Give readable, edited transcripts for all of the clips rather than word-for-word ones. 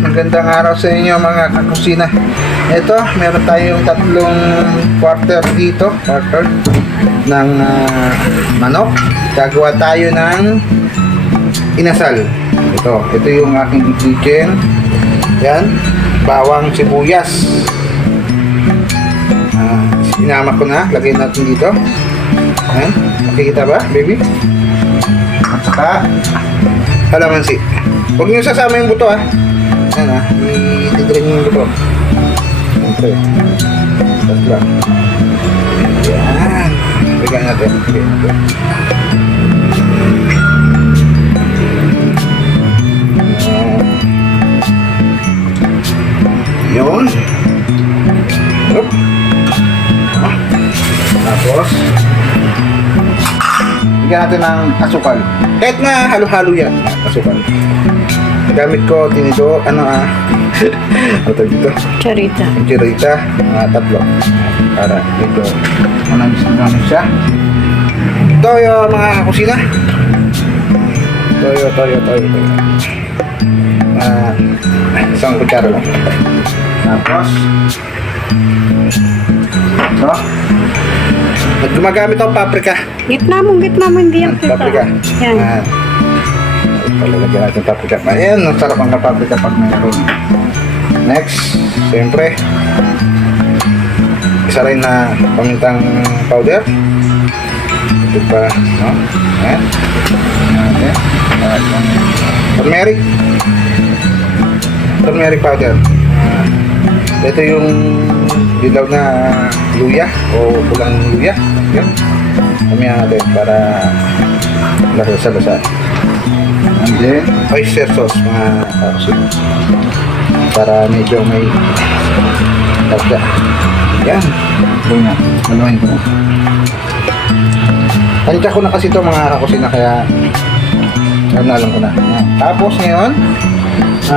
Magandang araw sa inyo mga kakusina. Ito, meron tayong tatlong quarter dito, quarter ng manok. Gagawa tayo ng inasal. Ito yung aking chicken. Yan, bawang sibuyas. Sinama ko na, lagay natin dito. Yan, makikita ba, baby? At saka kalamansi. Huwag nyo sasama yung buto, ha. Yan, i-drain nyo yung buto. Siyempre. Tapos lang. Yan. Bigyan natin. Yun. Yup. Tapos bigyan natin ng asukal. Kahit na halo-halo yan. Asukal. Gamit ko tinito, ano dito? Charita. Charita, tatlo. Para dito, manamis siya. Toyo mga kusina. Toyo. Isang kutsara lang. Tapos, ito. Gumagamit ako paprika. Gitna mo, hindi yan kita. Paprika. Yan. Palalagyan natin paprika. Ayan, ang sarap ang paprika pag mayroon. Next, siyempre, isa rin na pamintang powder. Ito pa, no? Ayan. Turmeric powder. Ito yung dilaw na luya o pulang luya. Yan. Kamihan natin para lasa-lasa. And then, oyster sauce mga kapsin. Para medyo may lasa. Yan. Maluhin ko na. Tansya ko na kasi ito mga kakusina kaya alam ko na. Yan. Tapos ngayon,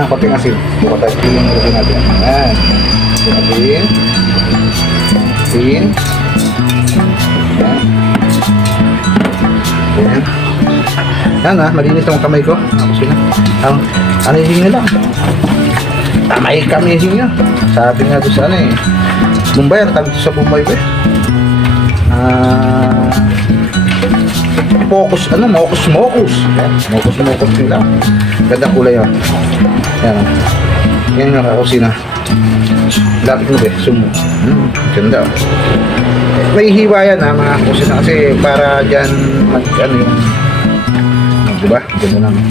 konting asin. Buka tayo. Yung lagyan natin. Yan. Asin. Asin. Yan. Yan malinis ang kamay ko. Kusina. Ano yung nyo lang? Tamay kami yung nyo. Sabi nga doon sa Mumbai. Tawag sa Mumbai ba? Mokus. Yan. Mokus nila. Ganda kulay yun. Yan. Yan yung nakakusina. Lapit mo sumo. Ganda. May hiwa yan mga kusina kasi para dyan yung diba? Ganda naman.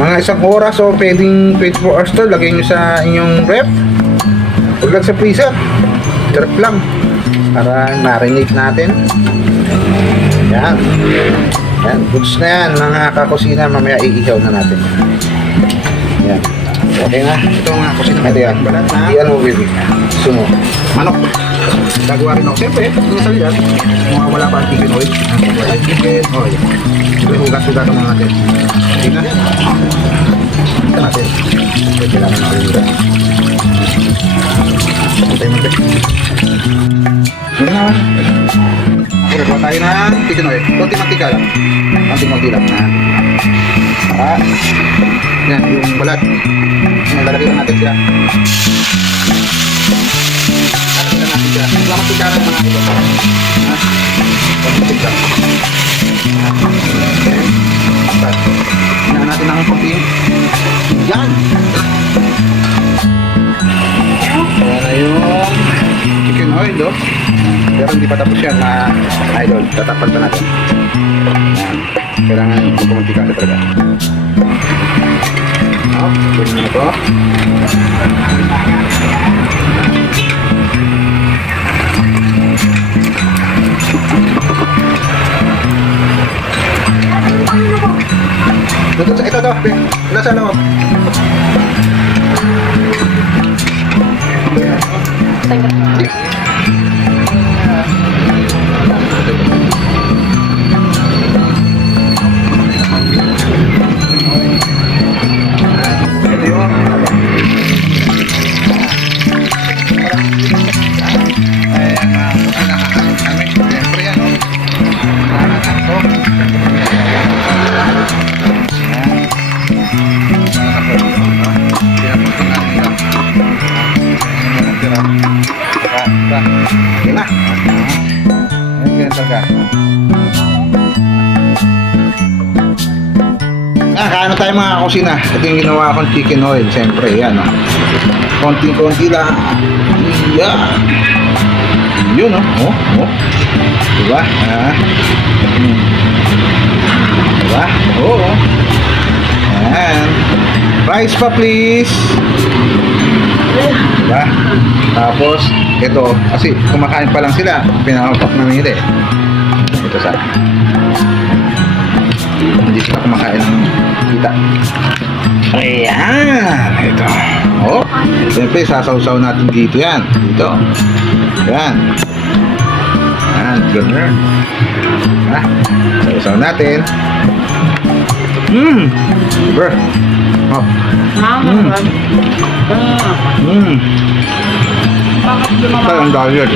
Mga isang oras o pwedeng 24 hours to lagay nyo sa inyong rep. Huwag lang sa freezer. Rep lang. Para marinate natin. Yan. Yan. Goods na yan mga kakusina. Mamaya iihaw na natin. Yan. Okay na. Ito mga kusina. Ito yan. Iyan mo baby. Sumo. Manok. Gagawa rin ako. Siyempre, inasal yan. Mga wala pa ang chicken oil. Wala chicken oil. Ito hugas-hugas naman natin. Okay na. Ito natin. Ito kailangan na ulit. Antay mo ito. Ano na. Gagawa tayo ng chicken oil. Kunti mantika lang. Kunti lang. Yan, yung balat. Lalagay lang natin siya. Lalagay lang natin siya. Wala mantika ng mga ito. Kunti lang. Hinahan natin ng konting. Yan! Ayan na yung chicken oil, pero hindi pa tapos yan na idol. Tatapan pa natin. Kailangan magpumuntika sa talaga. Pwede na ito. Ito. Wala sa loob. Ito. na tayo mga kusina. Ito yung ginawa kong chicken oil. Siyempre, yan. Oh. Konting-konti lang. Yan. Yun, oh. Oh. Diba? Diba? Oo. Yan. Rice pa, please. Diba? Tapos, ito. Kasi kumakain pa lang sila. Pinakapak na nila eh. Ito sa hindi sila kumakain ng kita. Ayan. Ito. Oh. Siyempre, sasawsaw natin dito yan. Dito. Yan. Yan. Ganun. Ha? Sawsaw natin. Super. Oh. Parang dahil yun.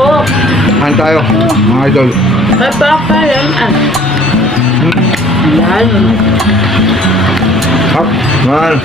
Gusto. Kain tayo, mga idol. May papa yan. Yan. Hop. Man.